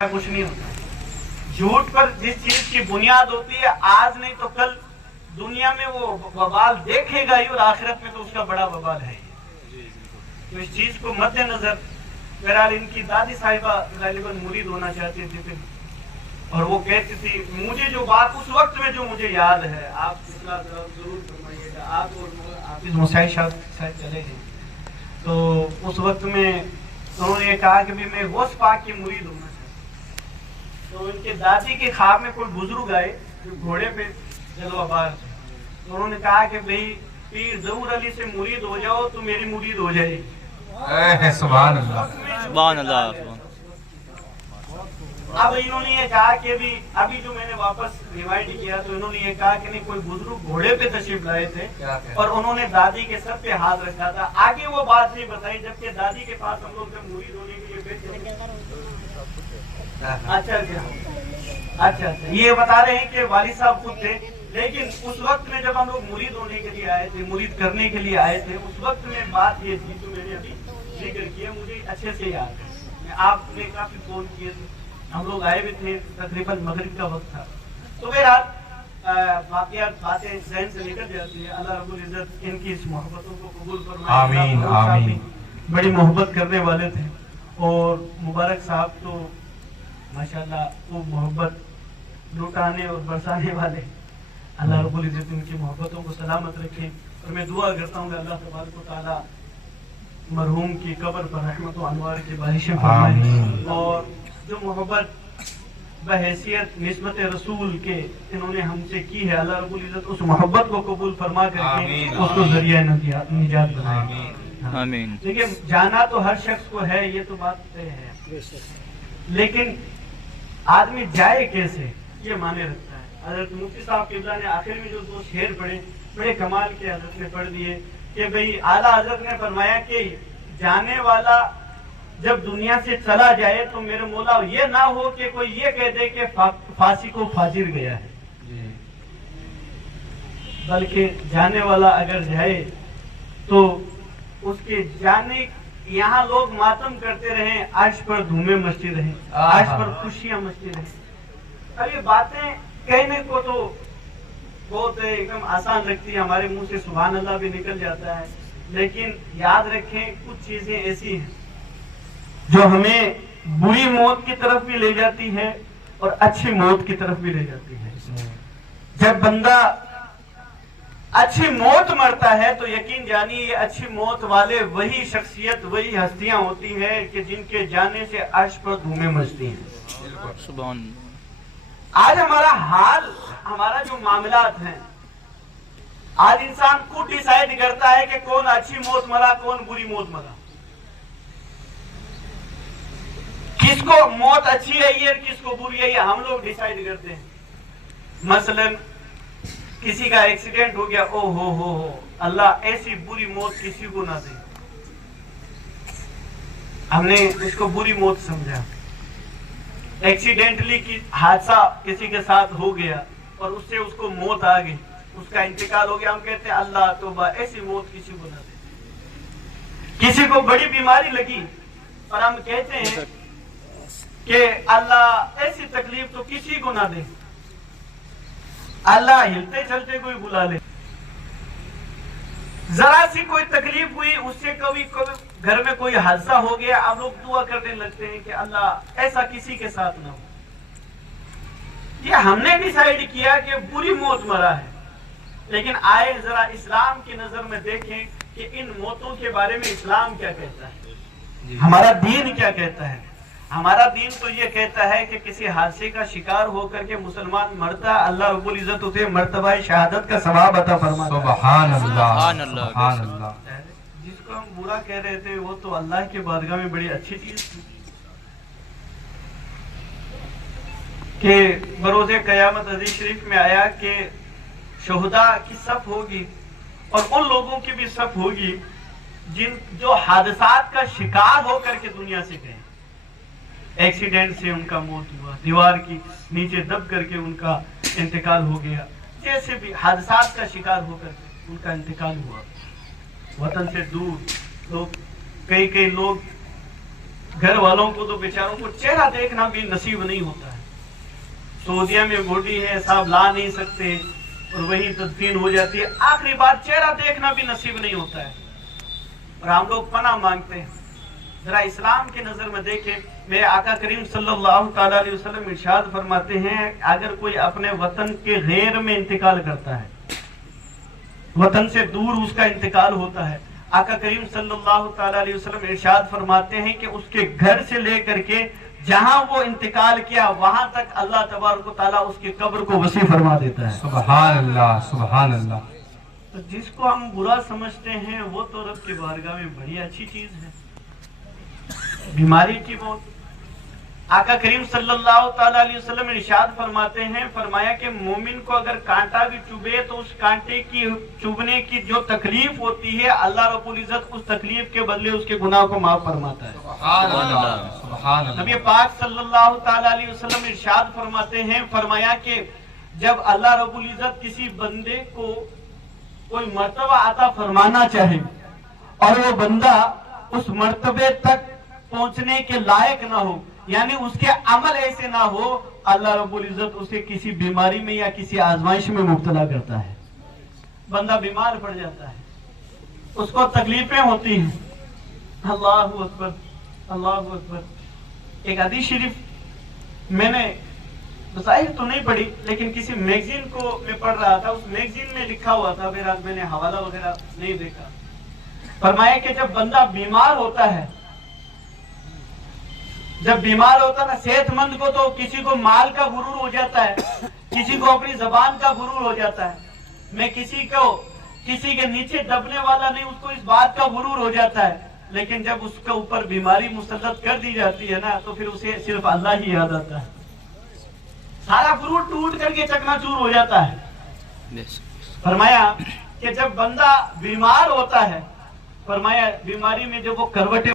कुछ नहीं होता। झूठ पर जिस चीज की बुनियाद होती है, आज नहीं तो कल दुनिया में वो वबाल देखेगा ही, और आखिरत में तो उसका बड़ा वबाल है। तो इस चीज को मद्देनजर बहरहाल इनकी दादी साहिबा गालिबन मुरीद होना चाहती थी, और वो कहती थी, मुझे जो बात उस वक्त में जो मुझे याद है, आप जरूर फरमाइएगा। आप और हाफिज मुसाई शायद चले गए, तो उस वक्त में उन्होंने ये कहा कि भी मैं गौस पाक की मुरीद होना। तो उनके दादी के ख्वाब में कोई बुजुर्ग आए जो घोड़े पे जलवाबाज थे, तो उन्होंने कहा कि भाई पीर ज़हूर अली से मुरीद हो जाओ तो मेरी मुरीद हो जाएगी। सुभान अल्लाह, सुभान अल्लाह। अब इन्होंने ये कहा कि अभी जो मैंने वापस रिवाइंड किया, तो इन्होंने ये कहा कि नहीं, कोई बुजुर्ग घोड़े पे तशरीफ लाए थे और उन्होंने दादी के सर पे हाथ रखा था। आगे वो बात नहीं बताई, जबकि दादी के पास हम लोग जब मुरीद होने के लिए बैठे। अच्छा, ये बता रहे हैं कि वालिद साहब खुद थे, लेकिन उस वक्त में जब हम लोग मुरीद होने के लिए आए थे, मुरीद करने के लिए आए थे, उस वक्त में बात ये थी जो मैंने अभी जिक्र किया, मुझे अच्छे से याद है। आपने काफी फोन किए थे, हम लोग आए भी थे, तकरीबन मगरिब का वक्त था। तो बहरहाल बातें जहन से निकल जाती है। अल्लाह रब्बुल इज्जत इनकी इस मोहब्बतों को कबूल फरमाए। आमीन, आमीन। बड़ी मोहब्बत करने वाले थे, और मुबारक साहब तो माशाल्लाह वो मोहब्बत लुटाने और बरसाने वाले। अल्लाह रब्बुल इज्जत उनकी मोहब्बतों को सलामत रखे, और मैं दुआ करता हूँ कि अल्लाह तबारक व तआला मरहूम की कब्र पर रहमत व अनवार की बारिशें फरमाए, और जो मोहब्बत बहैसियत निस्बत रसूल के इन्होंने हमसे की है, अल्लाह रब्बुल इज्जत उस मोहब्बत को कबूल फरमा करके उसको जरिया निजात बनाए। आमीन। देखिए, जाना तो हर शख्स को है, ये तो बात तय है, लेकिन आदमी जाए कैसे, ये माने रखता है। हजरत मुफ्ती साहब किबला ने आखिर में जो दो शेर पढ़े, बड़े कमाल के हजरत ने पढ़ दिए कि भाई आला हजरत ने फरमाया कि जाने वाला जब दुनिया से चला जाए तो मेरे मौला ये ना हो कि कोई ये कह दे कि फांसी को फाजिर गया है, बल्कि जाने वाला अगर जाए तो उसके जाने, यहाँ लोग मातम करते रहे, अर्श पर धूमें मचती रहे, अर्श पर खुशियां मचती रहे। अब ये बातें कहने को तो बहुत एकदम आसान लगती है, हमारे मुंह से सुभान अल्लाह भी निकल जाता है, लेकिन याद रखें कुछ चीजें ऐसी हैं जो हमें बुरी मौत की तरफ भी ले जाती है और अच्छी मौत की तरफ भी ले जाती है। जब बंदा अच्छी मौत मरता है तो यकीन जानिए ये अच्छी मौत वाले वही शख्सियत, वही हस्तियां होती है कि जिनके जाने से अर्श पर धूमें मचती हैं। सुभान। आज हमारा हाल, हमारा जो मामलात हैं, आज इंसान खुद डिसाइड करता है कि कौन अच्छी मौत मरा, कौन बुरी मौत मरा, किसको मौत अच्छी है ये, किसको बुरी है ये हम लोग डिसाइड करते हैं। मसलन किसी का एक्सीडेंट हो गया, ओ हो, अल्लाह ऐसी बुरी मौत किसी को ना दे, हमने उसको बुरी मौत समझा। एक्सीडेंटली की हादसा किसी के साथ हो गया और उससे उसको मौत आ गई, उसका इंतकाल हो गया, हम कहते हैं अल्लाह तौबा, ऐसी मौत किसी को ना दे। किसी को बड़ी बीमारी लगी और हम कहते हैं कि अल्लाह ऐसी तकलीफ तो किसी को ना दे, अल्लाह हिलते चलते कोई बुला ले। जरा सी कोई तकलीफ हुई, उससे कभी घर में कोई हादसा हो गया, आप लोग दुआ करने लगते हैं कि अल्लाह ऐसा किसी के साथ ना हो। ये हमने डिसाइड किया कि बुरी मौत मरा है, लेकिन आए जरा इस्लाम की नजर में देखें कि इन मौतों के बारे में इस्लाम क्या कहता है, हमारा दीन क्या कहता है। हमारा दीन तो ये कहता है कि किसी हादसे का शिकार होकर के मुसलमान मरता, अल्लाह रब्बुल इज्जत उसे मर्तबा शहादत का सवाब अता फरमाता है। सुभान अल्लाह, सुभान अल्लाह। जिसको हम बुरा कह रहे थे वो तो अल्लाह के बारगाह में बड़ी अच्छी चीज थी कि बरोज़े क़यामत हदीस शरीफ में आया कि शुहदा की सफ होगी और उन लोगों की भी सफ होगी जो हादसात का शिकार होकर के दुनिया से गए। एक्सीडेंट से उनका मौत हुआ, दीवार की नीचे दब करके उनका इंतकाल हो गया, जैसे भी हादसात का शिकार होकर उनका इंतकाल हुआ। वतन से दूर लोग, कई लोग گھر والوں کو تو بیچاروں کو چہرہ دیکھنا بھی نصیب نہیں ہوتا ہے. سعودیہ میں بوڈی ہے صاحب لا نہیں سکتے اور وہی تدفین ہو جاتی ہے. آخری بار چہرہ دیکھنا بھی نصیب نہیں ہوتا ہے اور ہم لوگ پناہ مانگتے ہیں. ذرا اسلام کی نظر میں دیکھیں, میرے آقا کریم صلی اللہ تعالیٰ علیہ وسلم ارشاد فرماتے ہیں اگر کوئی اپنے وطن کے غیر میں انتقال کرتا ہے, وطن سے دور اس کا انتقال ہوتا ہے, آقا کریم صلی اللہ تعالیٰ علیہ وسلم ارشاد فرماتے ہیں کہ اس کے گھر سے لے کر کے جہاں وہ انتقال کیا وہاں تک اللہ تبارک و تعالیٰ اس کی قبر کو وسیع فرما دیتا ہے. سبحان اللہ سبحان اللہ. تو جس کو ہم برا سمجھتے ہیں وہ تو رب کی بارگاہ میں بڑی اچھی چیز ہے. بیماری کی موت, آقا کریم صلی اللہ تعالیٰ علیہ وسلم ارشاد فرماتے ہیں, فرمایا کہ مومن کو اگر کانٹا بھی چبھے تو اس کانٹے کی چبھنے کی جو تکلیف ہوتی ہے اللہ رب العزت اس تکلیف کے بدلے اس کے گناہ کو معاف فرماتا ہے. سبحان اللہ سبحان اللہ. نبی پاک صلی اللہ تعالیٰ علیہ وسلم ارشاد فرماتے ہیں, فرمایا کہ جب اللہ رب العزت کسی بندے کو کوئی مرتبہ عطا فرمانا چاہے اور وہ بندہ اس مرتبے تک پہنچنے کے لائق نہ ہو, یعنی اس کے عمل ایسے نہ ہو, اللہ رب العزت اسے کسی بیماری میں یا کسی آزمائش میں مبتلا کرتا ہے. بندہ بیمار پڑ جاتا ہے, اس کو تکلیفیں ہوتی ہیں. اللہ اکبر اللہ اکبر. ایک حدیث شریف میں نے ظاہر تو نہیں پڑھی لیکن کسی میگزین کو میں پڑھ رہا تھا, اس میگزین میں لکھا ہوا تھا, بہرحال میں نے حوالہ وغیرہ نہیں دیکھا. فرمایا کہ جب بندہ بیمار ہوتا ہے, جب بیمار ہوتا ہے نا, صحت مند کو تو کسی کو مال کا غرور ہو جاتا ہے, کسی کو اپنی زبان کا غرور ہو جاتا ہے. میں کسی کے نیچے دبنے والا نہیں, اس کو اس بات کا غرور ہو جاتا ہے. لیکن جب اس کے اوپر بیماری مسلط کر دی جاتی ہے نا تو پھر اسے صرف اللہ ہی یاد آتا ہے. سارا غرور ٹوٹ کر کے چکنا چور ہو جاتا ہے. فرمایا کہ جب بندہ بیمار ہوتا ہے, فرمایا بیماری میں جب وہ کروٹیں